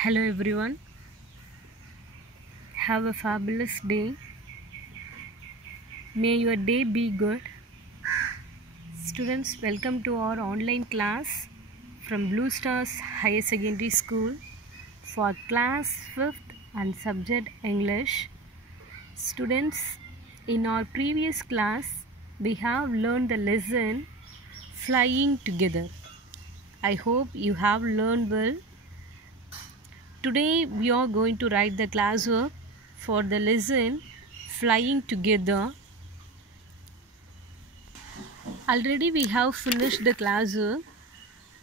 Hello everyone, have a fabulous day. May your day be good. Students, welcome to our online class from Blue Stars Higher Secondary School for class 5th and subject English. Students, in our previous class, we have learned the lesson Flying Together. I hope you have learned well. Today we are going to write the classwork for the lesson Flying Together. Already we have finished the classwork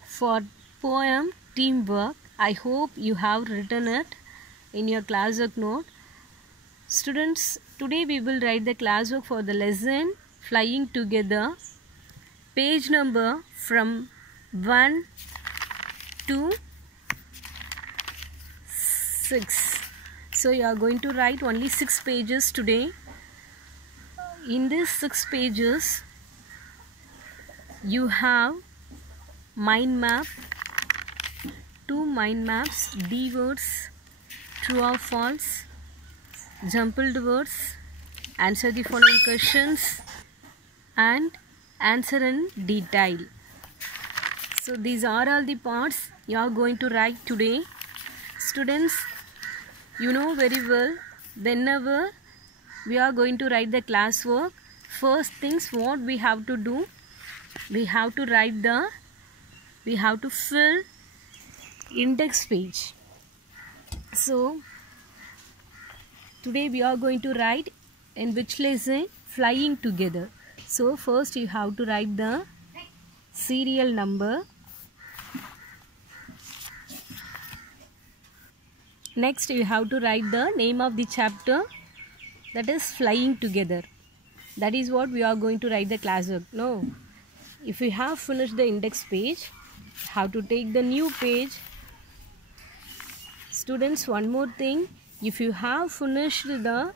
for poem Teamwork. I hope you have written it in your classwork note. Students, today we will write the classwork for the lesson Flying Together. Page number from 1 to 6. So you are going to write only 6 pages today. In these 6 pages, you have mind map, 2 mind maps, D words, true or false, jumbled words, answer the following questions, and answer in detail. So these are all the parts you are going to write today. Students, you know very well, whenever we are going to write the classwork, first things what we have to do, we have to fill index page. So today we are going to write in which lesson? Flying Together. So first you have to write the serial number. Next you have to write the name of the chapter, that is Flying Together. That is what we are going to write the classwork. No, if we have finished the index page, have to take the new page. Students, one more thing, if you have finished the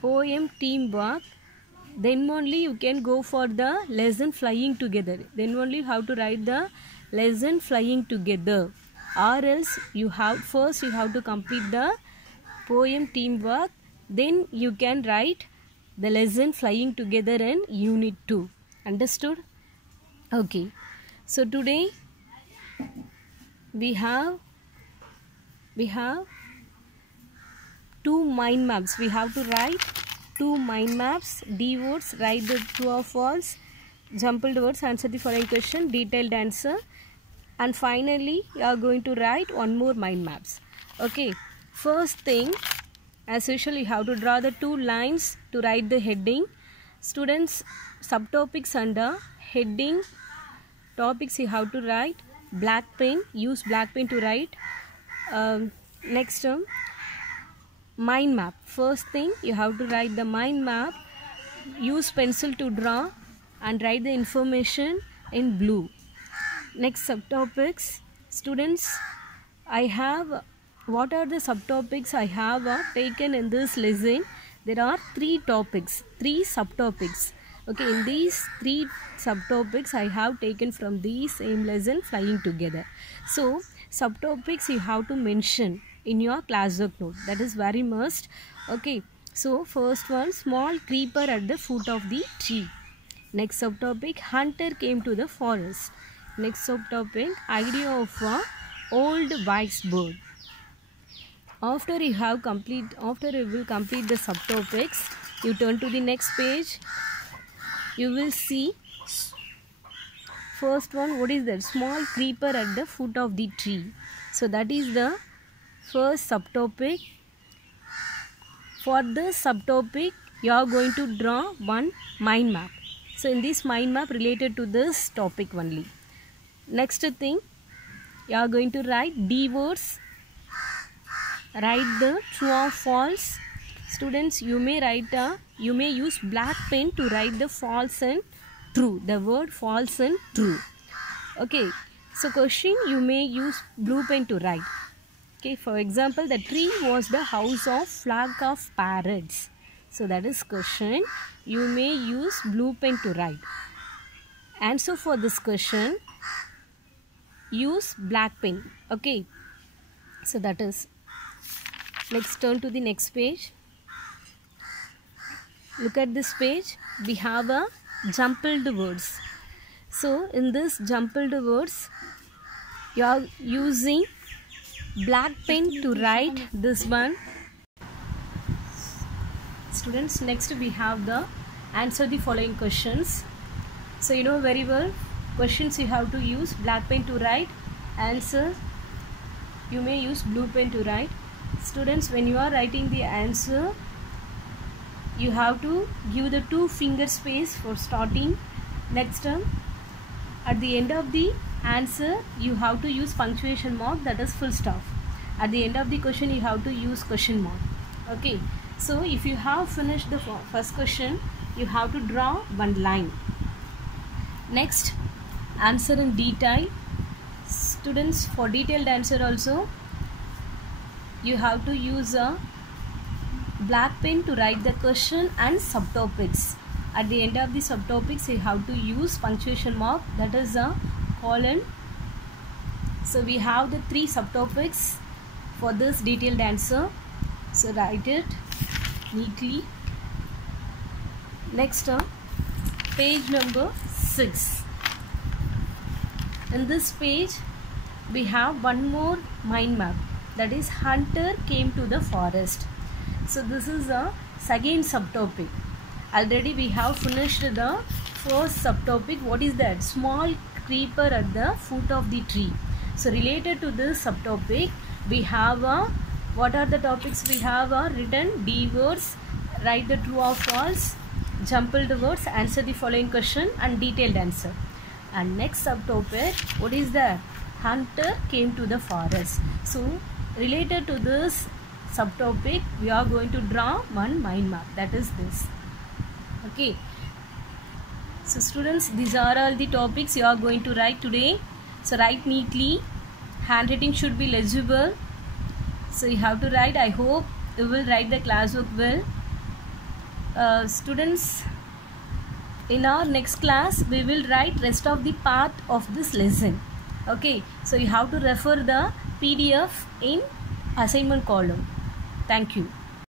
poem Teamwork, then only you can go for the lesson Flying Together. Then only you have to write the lesson Flying Together, or else you have to complete the poem Teamwork, then you can write the lesson Flying Together in unit 2. Understood? Okay. So today we have 2 mind maps. We have to write 2 mind maps, D words, write the true or false, jumbled words, answer the following question, detailed answer, and finally you are going to write one more mind maps. Okay. First thing, as usual, you have to draw the 2 lines to write the heading. Students, subtopics under heading topics you have to write black pen. Use black pen to write. Next term, mind map. First thing, you have to write the mind map. Use pencil to draw and write the information in blue. Next, subtopics. Students, what are the subtopics I have taken in this lesson? There are 3 subtopics. Okay, in these 3 subtopics I have taken from the same lesson Flying Together. So subtopics you have to mention in your classwork note. That is very must. Okay, so first one, small creeper at the foot of the tree. Next subtopic, hunter came to the forest. Next subtopic, idea of a old wise bird. After you will complete the subtopics, you turn to the next page. You will see first one, what is that? Small creeper at the foot of the tree. So that is the first subtopic. For this subtopic, you are going to draw one mind map. So in this mind map related to this topic only. Next thing, you are going to write D words. Write the true or false. Students, you may use black pen to write the false and true. The word false and true. Okay. So question, you may use blue pen to write. Okay. For example, the tree was the house of flock of parrots. So that is question. You may use blue pen to write. Answer for this question, use black pen. Okay. So that is. Next, turn to the next page. Look at this page. We have a jumbled words. So in this jumbled words, you are using black pen to write this one. Students, next we have the answer the following questions. So you know very well, questions you have to use black pen to write, answer you may use blue pen to write. Students, when you are writing the answer, you have to give the 2 finger space for starting. Next at the end of the answer you have to use punctuation mark, that is full stop. At the end of the question you have to use question mark. Okay, so if you have finished the first question, you have to draw one line. Next, answer in detail. Students, for detailed answer also you have to use a black pen to write the question and subtopics. At the end of the subtopics you have to use punctuation mark, that is a colon. So we have the 3 subtopics for this detailed answer. So write it neatly. Next page number 6. In this page we have one more mind map, that is hunter came to the forest. So this is a second subtopic. Already we have finished the first subtopic. What is that? Small creeper at the foot of the tree. So related to this subtopic, we have what are the topics we have written? D words, write the true or false, jumbled words, answer the following question and detailed answer. And next subtopic, what is that? Hunter came to the forest. So related to this subtopic, we are going to draw one mind map, that is this. Okay, so students, these are all the topics you are going to write today. So write neatly, handwriting should be legible. So you have to write. I hope you will write the classwork well. Students, in our next class we will write rest of the part of this lesson. Okay, so you have to refer the PDF in assignment column. Thank you.